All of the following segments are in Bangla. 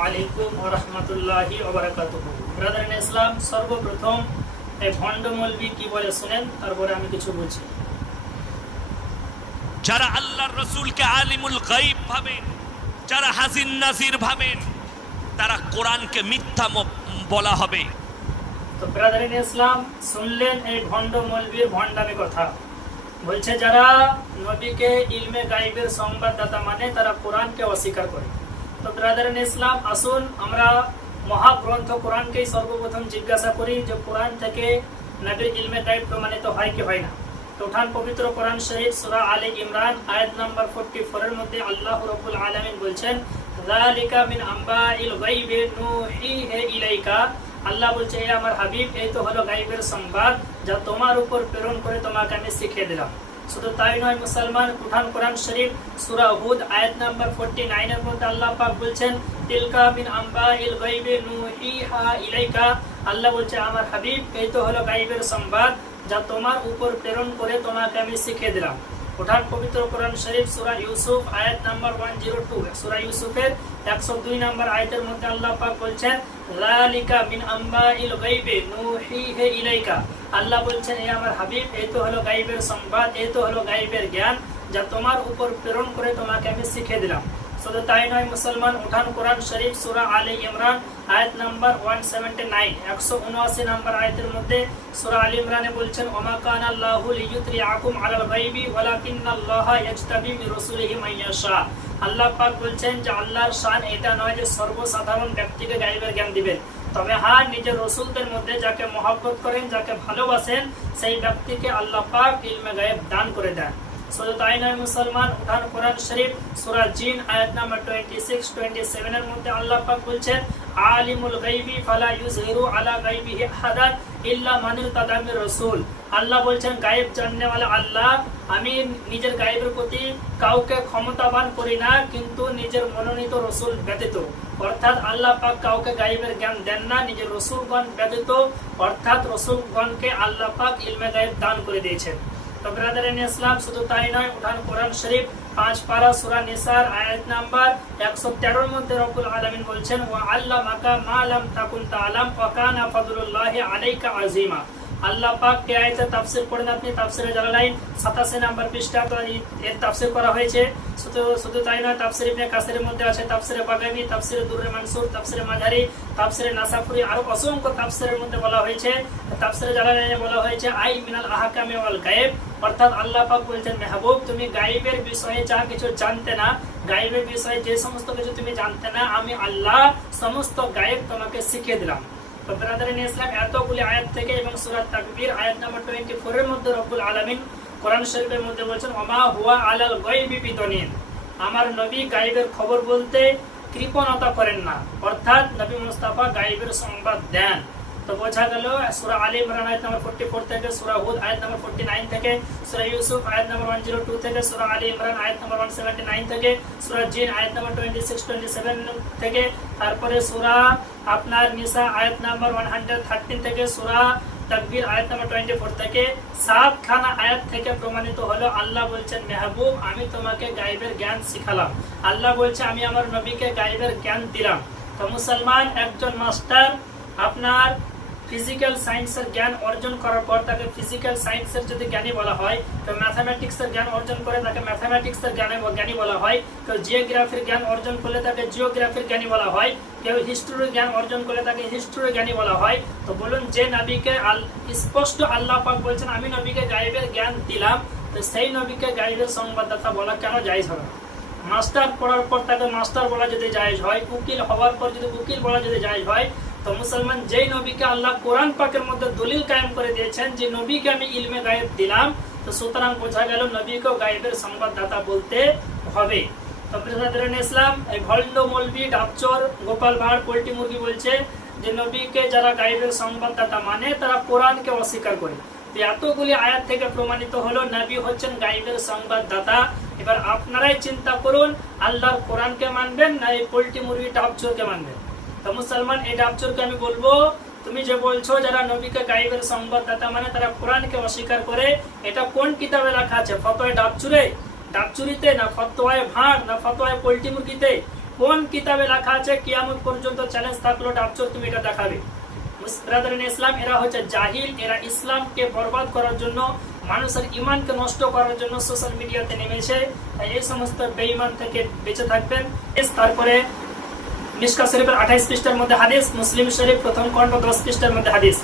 আলাইকুম ওয়া রাহমাতুল্লাহি ওয়া বারাকাতুহু। ব্রাদার ইন ইসলাম, সর্বপ্রথম এই ভণ্ড মৌলবি কি বলে শুনেন, তারপরে আমি কিছু বলছি। যারা আল্লাহর রাসূলকে আলিমুল গায়ব ভাবেন, যারা হাজির নাজির ভাবেন, তারা কোরআনকে মিথ্যা বলা হবে। তো ব্রাদার ইন ইসলাম, শুনলেন এই ভণ্ড মৌলবির ভণ্ডামি কথা। বলছে যারা নবীকে ইলমে গায়বের সংবাদদাতা মানে তারা কোরআনকে অস্বীকার করে। তো ব্রাদার ইন ইসলাম, আসুন আমরা মহাগ্রন্থ কোরআনকেই সর্বপ্রথম জিজ্ঞাসা করি যে কোরআন থেকে নবীর ইলমে গায়ব প্রমাণিত হয় কি হয় না। তো উঠান পবিত্র কোরআন শরীফ সূরা আলে ইমরান আয়াত নাম্বার 44 এর মধ্যে আল্লাহ রাব্বুল আলামিন বলছেন, যালিকা মিন আম্বাইল গায়বি নুহিহি ইলাইকা। আল্লাহ বলছে, হে আমার হাবিব, এই তো হলো গায়বের সংবাদ যা তোমার উপর প্রেরণ করে তোমাকে আমি শিখিয়ে দিলাম। শুধু তাই নয় মুসলমান, উঠান কোরআন শরীফ সূরা হুদ আয়াত নাম্বার 49 এর মধ্যে আল্লাহ পাক বলছেন, তিলকা মিন আম্বাইল গায়বি নুহিহা ইলাইকা। আল্লাহ বলছে, আমার হাবিব, এই তো হলো গায়বের সংবাদ যা তোমার উপর প্রেরণ করে তোমাকে আমি শিখিয়ে দিলাম। উঠান পবিত্র কোরআন শরীফ সূরা ইউসুফ আয়াত নাম্বার 102, সূরা ইউসুফের 102 নম্বর আয়াতের মধ্যে আল্লাহ পাক বলছেন, যালিকা মিন আম্বাইল গায়বি নুহিহি ইলাইকা। আল্লাহ বলছেন, হে আমার হাবিব, এই তো হলো গায়বের সংবাদ, এই তো হলো গায়বের জ্ঞান যা তোমার উপর প্রেরণ করে তোমাকে আমি শিখিয়ে দিলাম। শুধু তাই নয় মুসলমান, উঠান কোরআন শরীফ সূরা আলে ইমরান আয়াত নাম্বার 179, 179 নম্বর আয়াতের মধ্যে সূরা আলে ইমরানে বলছেন, ওমা কানা আল্লাহু লিয়ুতরিআকুম আলাল গায়বি ওয়ালাকিন্নাল্লাহা ইয়াজতাবি মির রাসূলিহি মান ইয়াশা। আল্লাহ পাক বলছেন যে আল্লাহর শান এটা নয় যে সর্বসাধারণ ব্যক্তিকে গায়বের জ্ঞান দিবেন, তবে হ্যাঁ, নিজের রাসূলদের মধ্যে যাকে মহব্বত করেন, যাকে ভালোবাসেন, সেই ব্যক্তিকে আল্লাহ পাক ইলমে গায়ব দান করে দেন। শুধু তাই নয় মুসলমান, উঠান কোরআন শরীফ সূরা জিন আয়াত নাম্বার 26-27 এর মধ্যে আল্লাহ পাক বলছেন, আলিমুল গায়বি ফালা ইউযহিরু আলা গায়বিহি আহাদান ইল্লা মান ইরতাদা মির রাসূল। আল্লাহ বলছেন, গায়েব জাননেওয়ালা আল্লাহ, আমি নিজের গায়েবের প্রতি কাউকে ক্ষমতাবান করি না, কিন্তু নিজের মনোনীত রাসূল ব্যতীত। অর্থাৎ আল্লাহ পাক কাউকে গায়েবের জ্ঞান দেন না নিজের রাসূলগণ ব্যতীত, অর্থাৎ রাসূলগণকে আল্লাহ পাক ইলমে গায়েব দান করে দিয়েছেন। তো ব্রাদার ইন ইসলাম, শুধু তাই নয়, উঠান কোরআন শরীফ 5 পারা সূরা নিসার আয়াত নাম্বার 113 এর মধ্যে রব্বুল আলামিন বলছেন, ওয়া আল্লামাকা মা লাম তাকুন তাআলাম ওয়া কানা ফাদলুল্লাহি আলাইকা আযীমা। আল্লাহ পাক কে আয়াতে তাফসীর পড়েন আপনি, তাফসীরে জালালাইন 87 নম্বর পৃষ্ঠা এর তাফসীর করা হয়েছে। শুধু তাই নয়, তাফসীর ইবনে কাসিরের মধ্যে আছে, তাফসীরে বাগাবী, তাফসীরে দুররে মানসুর, তাফসীরে মাঝারি, তাফসীরে নাসাফুরি, আর অসংখ্য তাফসীরের মধ্যে বলা হয়েছে। তাফসীরে জালালাইনে বলা হয়েছে আই মিনাল আহকামি ওয়াল গায়ব, অর্থাৎ আল্লাহ পাক বলছেন, মেহবুব, তুমি গায়বের বিষয়ে যা কিছু জানতে না, গায়বের বিষয়ে যে সমস্ত কিছু তুমি জানতে না, আমি আল্লাহ সমস্ত গায়ব তোমাকে শিখিয়ে দিলাম। তো ব্রাদার ইন ইসলাম, এতগুলি আয়াত থেকে এবং সূরা তাকবীর আয়াত নাম্বার 24 এর মধ্যে রব্বুল আলামিন কোরআন শরীফের মধ্যে বলছেন, ওমা হুয়া আলাল গায়বি বিদনিন। আমার নবী গায়বের খবর বলতে কৃপণতা করেন না, অর্থাৎ নবী মুস্তাফা গায়বের সংবাদ দেন। তো বোঝা গেল সূরা আলে ইমরান আয়াত নাম্বার 44 থেকে, সূরা হুদ আয়াত নাম্বার 49 থেকে, সূরা ইউসুফ আয়াত নাম্বার 102 থেকে, সূরা আলে ইমরান আয়াত নাম্বার 179 থেকে, সূরা জিন আয়াত নাম্বার 26-27 থেকে, তারপরে সূরা আপনার নিসা আয়াত নাম্বার 113 থেকে, সূরা তাকবীর আয়াত নাম্বার 24 থেকে, 7 খানা আয়াত থেকে প্রমাণিত হলো আল্লাহ বলছেন, মেহবুব, আমি তোমাকে গায়বের জ্ঞান শিখালাম। আল্লাহ বলছে, আমি আমার নবীকে গায়বের জ্ঞান দিলাম। তো মুসলমান, একজন মাস্টার আপনার ফিজিক্যাল সায়েন্সের জ্ঞান অর্জন করার পর তাকে ফিজিক্যাল সায়েন্সের যদি জ্ঞানী বলা হয়, তো ম্যাথামেটিক্সের জ্ঞান অর্জন করে তাকে ম্যাথামেটিক্সের জ্ঞানী বলা হয়, কেউ জিওগ্রাফির জ্ঞান অর্জন করলে তাকে জিওগ্রাফির জ্ঞানী বলা হয়, কেউ হিস্ট্রির জ্ঞান অর্জন করলে তাকে হিস্ট্রির জ্ঞানী বলা হয়। তো বলুন, যে নবীকে স্পষ্ট আল্লাহ পাক বলছেন, আমি নবীকে গায়বের জ্ঞান দিলাম, তো সেই নবীকে গায়বের সংবাদদাতা বলা কেন জায়েজ হবে? মাস্টার পড়ার পর তাকে মাস্টার বলা যদি জায়েজ হয়, উকিল হওয়ার পর যদি উকিল বলা যদি জায়েজ হয়, তো মুসলমান, যেই নবীকে আল্লাহ কোরআন পাকের মধ্যে দলিল কায়েম করে দিয়েছেন যে নবীকে আমি ইলমে গায়েব দিলাম, তো সুতরাং বোঝা গেল নবীকেও গায়েবের সংবাদদাতা বলতে হবে। তো ব্রাদার ইন ইসলাম, এই ভল্ড মৌলবি ডাবচর গোপাল ভাড় পোল্ট্রি মুরগি বলছে যে নবীকে যারা গায়েবের সংবাদদাতা মানে তারা কোরআনকে অস্বীকার করে। তো এতগুলি আয়াত থেকে প্রমাণিত হলো নবী হচ্ছেন গায়েবের সংবাদদাতা। এবার আপনারাই চিন্তা করুন, আল্লাহর কোরআনকে মানবেন না এই পোল্ট্রি মুরগি ডাবচরকে মানবেন? তো মুসলমান, এই ডাবচরকে আমি বলবো, তুমি যে বলছো যারা নবীকে গায়বের সংবাদদাতা মানে তারা কোরআনকে অস্বীকার করে, এটা কোন কিতাবে লেখা আছে? ফতোয়া ডাবচুরে, ডাবচুরিতে, না ফতোয়ায় ভাঁড়, না ফতোয়ায় পোল্ট্রি মুরগিতে? কোন কিতাবে লেখা আছে কিয়ামত পর্যন্ত চ্যালেঞ্জ থাকলো ডাবচোর তুমি এটা দেখাবে। ব্রাদার ইন ইসলাম, এরা হচ্ছে জাহিল, এরা ইসলামকে বরবাদ করার জন্য, মানুষের ঈমানকে নষ্ট করার জন্য সোশ্যাল মিডিয়াতে নেমেছে। তাই এই সমস্ত বেঈমান থেকে বেঁচে থাকবেন। তারপরে মিশকাত শরীফের 28 পৃষ্ঠার মধ্যে হাদিস, মুসলিম শরীফ প্রথম খণ্ড 10 পৃষ্ঠার মধ্যে হাদিস।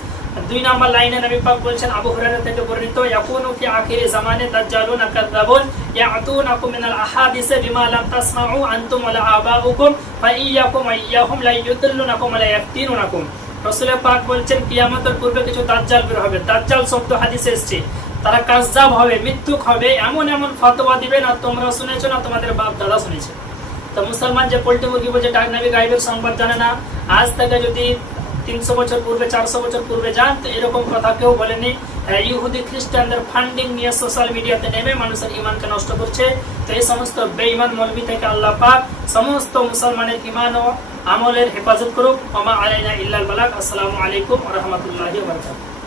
2 নম্বর লাইনে নবী পাক বলেছেন, আবু হুরায়রা থেকে বর্ণিত, ইয়াকুনু ফি আখিরি জামানে দাজ্জালুন কাযাবুন ইয়াতুনাকুম মিনাল আহাদিস বিমা লাম তাসমাউ আনতুম ওয়া লা আবাউকুম ফা ইয়্যাকুম ওয়া ইয়্যাহুম লা ইউদিল্লুনাকুম ওয়া লা ইয়াফতিনুনাকুম। রাসূল পাক বলেছেন কিয়ামতের পূর্বে কিছু দাজ্জাল বের হবে। দাজ্জাল শব্দ হাদিসে এসেছে, তারা কাযযাব হবে, মিথ্যুক হবে, এমন এমন ফতোয়া দিবে না তোমরা শুনেছো না তোমাদের বাপ দাদা শুনেছে। তো মুসলমান যে পোল্ট্রি মুরগি বলছে ডাক নবী গায়েবের সংবাদ জানে না, আজ থেকে যদি 300 বছর পূর্বে 400 বছর পূর্বে যান তো এরকম কথা কেউ বলেনি। ইহুদি খ্রিস্টানদের ফান্ডিং নিয়ে সোশ্যাল মিডিয়াতে নেমে মানুষের ঈমানকে নষ্ট করছে। তো এই সমস্ত বেঈমান মৌলবী থেকে আল্লাহ পাক সমস্ত মুসলমানের ঈমান ও আমলের হেফাজত করুক। ওমা আলাইনা ইল্লাল বালাগ। আসসালামু আলাইকুম ওয়া রাহমাতুল্লাহি ওয়া বারাকাতুহু।